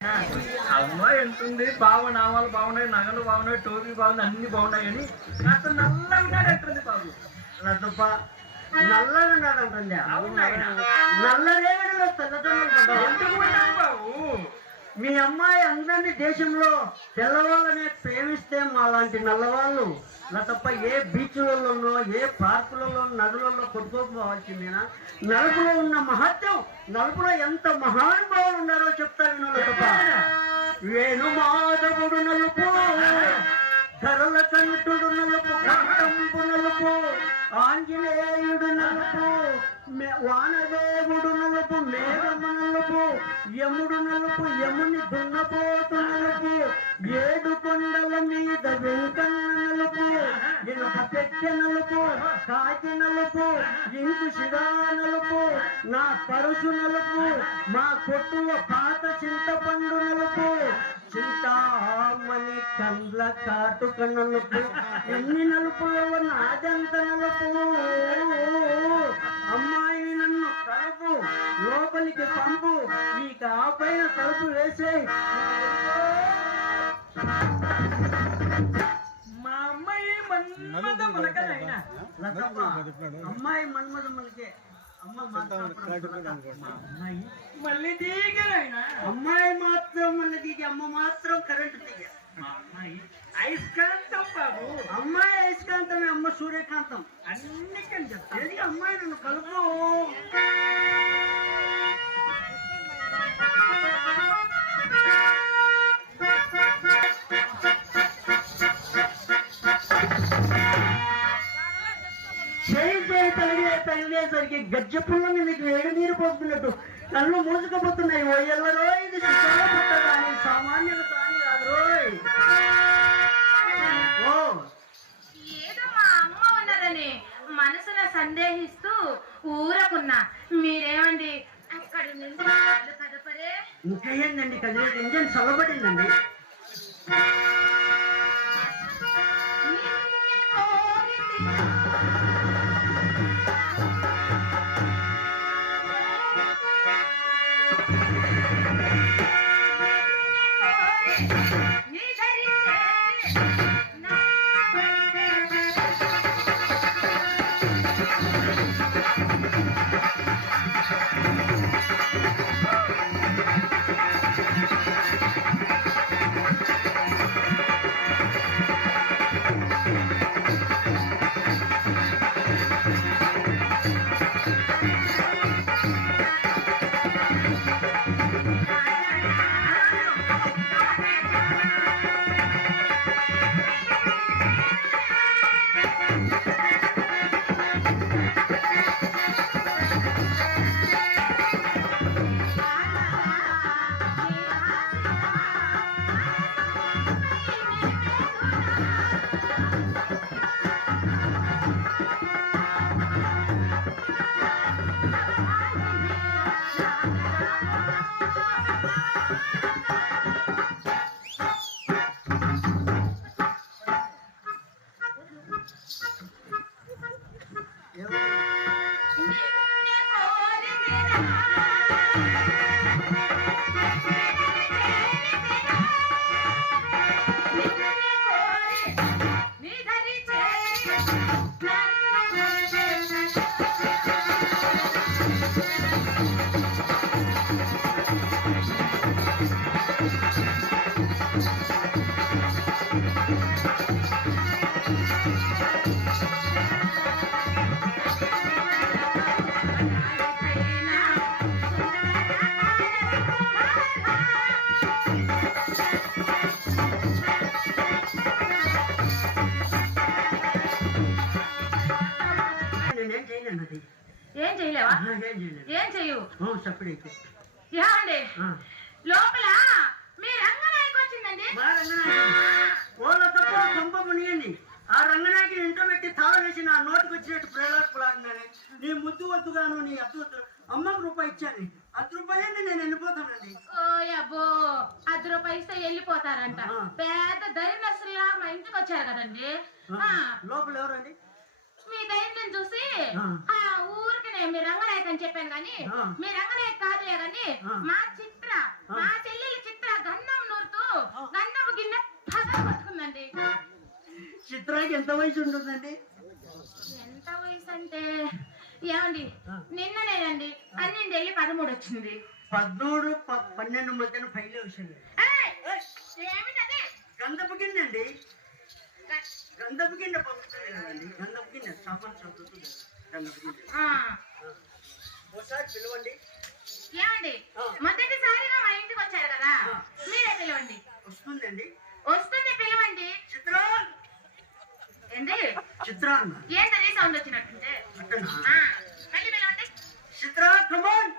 అమ్మాయి ఎంతుంది, నామాలు బాగున్నాయి, నగలు బాగున్నాయి, టోపీ బాగుంది, అన్ని బాగున్నాయి కానీ కాస్త నల్లగా ఉన్నాడు ఎట్టుంది బాబు. రతప్ప నల్లగా ఉన్నాడంటుంది. నల్లరేగడిలో ఎందుకు బాబు? మీ అమ్మాయి అందరినీ దేశంలో తెల్లవాళ్ళనే ప్రేమిస్తే మా లాంటి నల్లవాళ్ళు తప్ప ఏ బీచ్లలోనో ఏ పార్కులలో నదులలో కొట్టుకోపోవాల్సిందేనా? నలుపులో ఉన్న మహత్యం, నలుపులో ఎంత మహానుభావులు ఉన్నారో చెప్తా వినోద తప్ప. వేణు మాధవుడు నలుపు, ధరల కంఠుడు నలుపు, కంఠంపు నలుపు, ఆంజనేయుడు నలుపు, వానదేవుడు నలుపు, మేఘము నలుపు, యముడు నలుపు, యముని దున్నపోతు నలుపు, ఏడు కొండల మీద వెంకన్న నలుపు, ఇనుప పెట్టె నలుపు, కాకి నలుపు, ఇంకు శిరా నలుపు, నా పరుసు నలుపు, మా కొట్టులో పాత చింతపండు నలుపు, చింతామణి కండ్ల కాటుక నలుపు, ఎన్ని నలుపులో నాదంత నలుపు. అమ్మాయిని నన్ను కలుపు, లోపలికి పంపు, ఈ కాపైన తలుపు వేసే. మా అమ్మాయి మన్మద మొలకనైనా. అమ్మాయి మన్మద మొలకే. అమ్మాయి మళ్ళీ దిగనైనా. అమ్మాయి మాత్రం మళ్ళీ దిగి, అమ్మ మాత్రం కరెంటు దిగ. మా అమ్మాయి అయస్కాంతం బాబు. అమ్మాయి అయస్కాంతమే, అమ్మ సూర్యకాంతం. అన్నికని చెప్తా. ఏది అమ్మాయి నన్ను కలుపు. తగిలేసరికి గజ్జ పుల్లని నీకు వేడి నీరు పోసుకున్నట్టు కళ్ళు మూసుకుపోతున్నాయి. ఓ ఎల్లరో ఇది కానీ సామాన్యులు కానీ కాదు. ఏదో మా అమ్మ ఉన్నదని మనసున సందేహిస్తూ ఊరకున్నా. మీరేమండి అక్కడి నుంచి కదపరే? ఇంకా ఏందండి కదిలేదు, ఇంజన్ చల్లబడిందండి. ఏం చేయలేవా? ఏం చెయ్యు చెప్పడైతే ఏమండి లోపల మీ రంగనాయకు వచ్చిందండి. కొంప మునిగింది. ఆ రంగనాయకి ఇంట్లో పెట్టి తాళం వేసి నా నోటికి వచ్చినట్టు ప్రేలాడుకులాడినానే. నీ ముద్దు వద్దుగాను, నీ అద్దు వద్దు. అమ్మకు రూపాయి ఇచ్చాను, ₹10 నేను వెళ్ళిపోతానండి. ఓ అబ్బో, ₹10 ఇస్తే వెళ్ళిపోతారంట. పెద్ద ధైర్యస్తులా మా ఇంటికి వచ్చారు కదండి. లోపల ఎవరండి? మీ ధైర్యం చూసి ఆ ఊరికి మీ రంగనాయక్ అని చెప్పాను గాని మీ రంగనాయక్ కాదులే గాని మా చెల్లెలు చిత్ర గంధపు గిన్నె పట్టుకుందండి. చిత్రాకి ఎంత వయసు ఉంటుందండి? ఎంత వయసు అంటే ఏమండి నిన్ననేనండి 12 వెళ్ళి 13 వచ్చింది. 13, 12 మధ్యన ఫైలే వచ్చింది. ఏమిటది? గంధపు గిన్నె అండి. గంధపు గిన్నె పంపుతుంది కదండి. గంధపు గిన్నె సామాన్ చదువుతుంది. గంధపు గిన్నె ఒకసారి పిలవండి. ఏమండి మొదటిసారిగా మా ఇంటికి వచ్చారు కదా, మీరే పిలవండి. వస్తుందండి. వస్తుంది, పిలవండి. చిత్ర ఏంటి చిత్ర అన్న ఏంటి రీసౌండ్ వచ్చినట్టుంటే మళ్ళీ పిలవండి. చిత్ర కమాన్.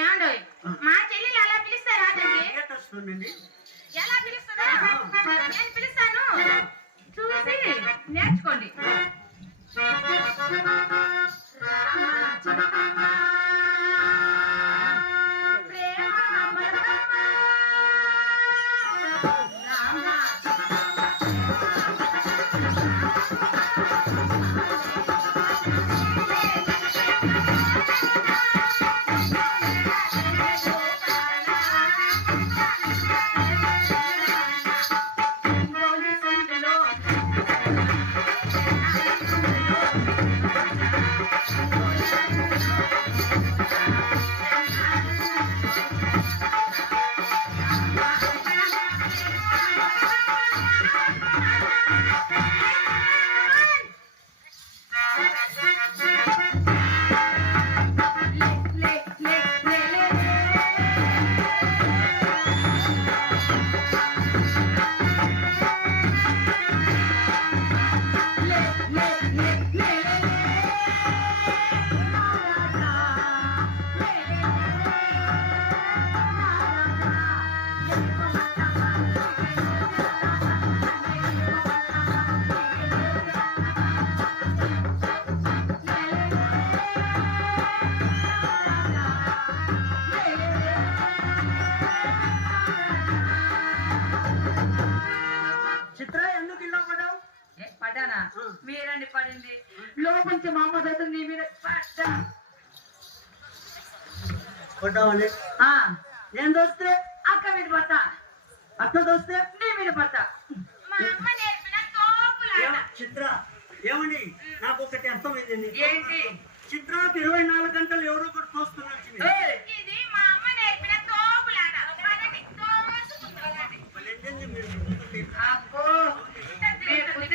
ఏమండి మా చెల్లెలు ఎలా పిలుస్తారా? వస్తుందండి. ఎలా పిలుస్తుందా? నేను పిలుస్తాను, చూసి నేర్చుకోండి. మీరండి పడింది లోపంచి మా అమ్మ దగ్గర నీ మీద కొట్టామండి. నేను దోస్తే అక్క మీద పడతా, అత్త దోస్తే నీ మీద పడతా. మా అమ్మ నేర్పిన తోపులాట. చిత్ర ఏమండి నాకు ఒకటి అర్థమైందండి. ఏంటి? చిత్రానికి 24 గంటలు ఎవరో ఒకటి తోస్తున్నారు. ఇది మా అమ్మ నేర్పిన తోపులాట. అబ్బో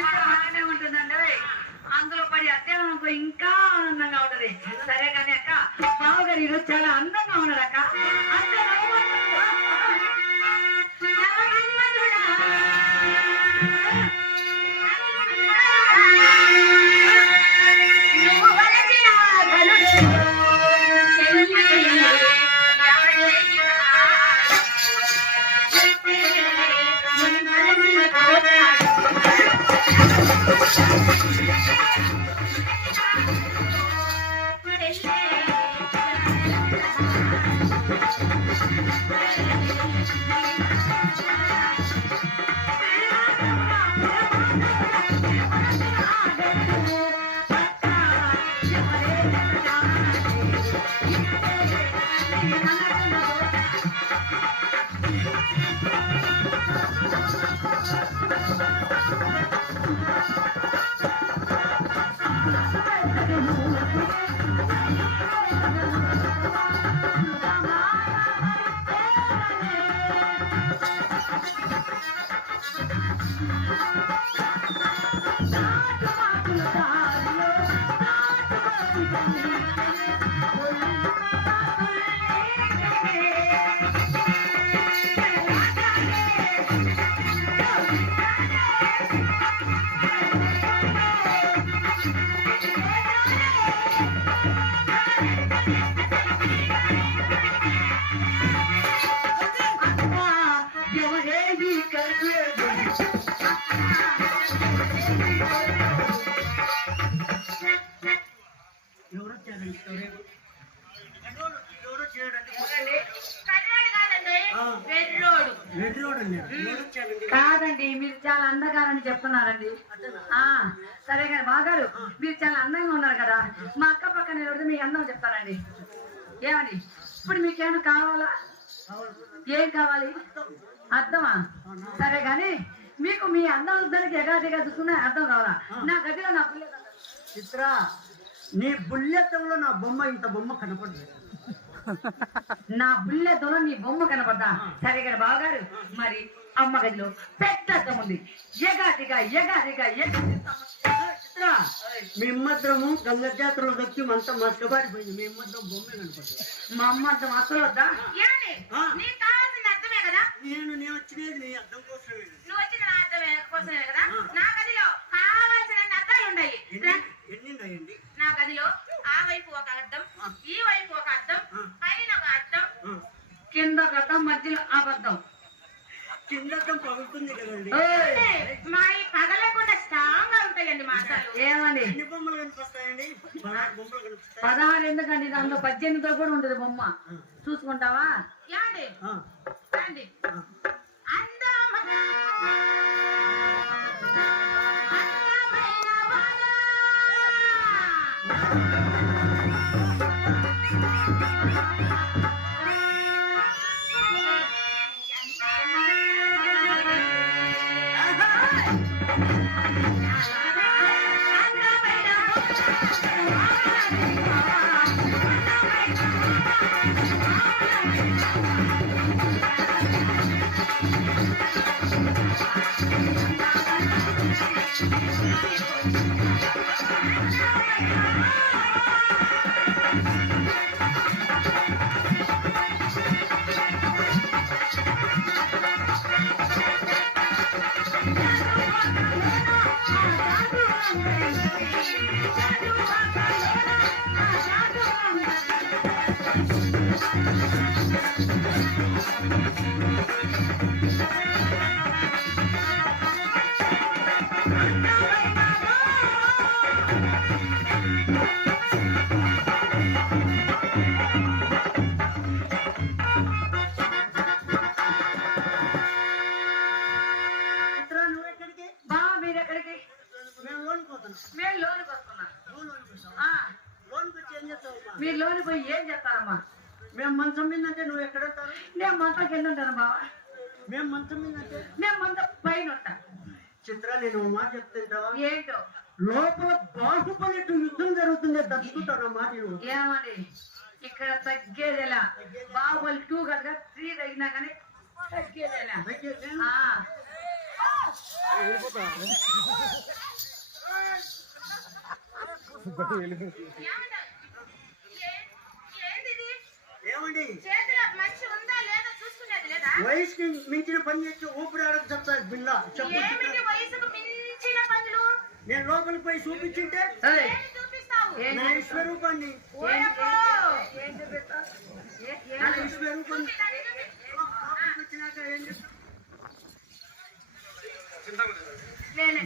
బాగానే ఉంటుందండి. అందులో పడి అత్యానంగా ఇంకా ఆనందంగా ఉంటది. సరే కానీ అక్క బావగారు ఈరోజు చాలా అందంగా ఉన్నారు అక్క. కాదండి, మీరు చాలా అందగారని చెప్తున్నారండి. సరే కానీ బాగారు మీరు చాలా అందంగా ఉన్నారు కదా, మా అక్క పక్కన నిలబడితే మీకు అందం చెప్తానండి. ఏమండి ఇప్పుడు మీకేమైనా కావాలా? ఏం కావాలి? అర్థమా? సరే కానీ మీకు మీ అందం దానికి ఎగాదిగా చూసుకున్నా అర్థం కావాలా? నా గదిలో నా బుల్లెట్ చిత్ర, నీ బుల్లెత్తంలో నా బొమ్మ ఇంత బొమ్మ కనపడదు. నా బుల్లెత్తంలో నీ బొమ్మ కనపడ్డా? సరే కానీ బావగారు, మరి అమ్మ గదిలో పెద్ద అద్దం ఉంది. ఎగాదిగా చిత్ర, మేమ్మద్దరము గంగ జాతరలో వచ్చి అంతా మచ్చబారిపోయింది. మేమ్మద్దరం బొమ్మ కనపడదు. మా అమ్మ అర్థం అసలు వద్దా? నేను వచ్చినది నీ అర్థం కోసమే. ఎన్ని ఉన్నాయండి? నా గదిలో ఆ వైపు ఒక అద్దం, ఈ వైపు ఒక అద్దం, పైన ఒక అద్దం, కింద ఒక అద్దం, మధ్యలో అబద్ధం. కింద అద్దం పగులుతుంది కదండి. మా ఈ పగలకుండా స్ట్రాంగ్ గా ఉంటాయండి మా అద్దాలు. ఏమండి ఎన్ని బొమ్మలు కనిపిస్తాయండి? 16 బొమ్మలు కనిపిస్తాయి. 16 ఎందుకండి? దాంట్లో 18తో కూడా ఉంటుంది బొమ్మ. చూసుకుంటావా? యాండి రండి. అందమైన బాల. చిత్ర, నువ్వు ఎక్కడికి? బా మీరెక్కడికి? మేము లోన్కి పోతున్నాం. మేము లోనికి వస్తున్నా. నువ్వు లోన్కి వస్తావా? ఆ, లోన్కి వచ్చి ఏం చేస్తావమ్మా? మీరు లోనికి పోయి ఏం చేస్తారమ్మా? మేము మంచం మీద అంటే నువ్వు ఎక్కడ ఉంటారు? నేను మొత్తం కింద ఉంటాను బావా. మేము మంచం మీద అంటే నేను మొత్తం పైన ఉంటా. చిత్ర, నేను ఓ మాట చెప్తుంటావా? ఏంటో? లోపల బాహుబలి యుద్ధం జరుగుతుంది. తగ్గుతారు ఆ మాట నువ్వు. ఏమండి, ఇక్కడ తగ్గేదేలా. బాహుబలి 2 కనుక 3 తగ్గినా కానీ తగ్గేదేలా. ఆ, ఏంటిది? ఏమండి, చేతిలో మంచి ఉందా లేదా చూసుకునేది లేదా? వయసుకి మించిన పని చేసి ఊపిరి ఆడకు చెప్తారు బిల్ల. చెప్పు చిత్ర. ఏమిటి వయసుకు మించిన పనులు? నేను లోపలికి పోయి చూపించింటే ఏయ్, ఏమి చూపిస్తావు? ఏం నా విశ్వరూపాన్ని ఓయబ్బో! ఏం చూపిస్తావ్? నా విశ్వరూపాన్ని చూపి, దాన్ని చూపి. లోపలికి వచ్చినాక ఏం చెప్తావు? నేనే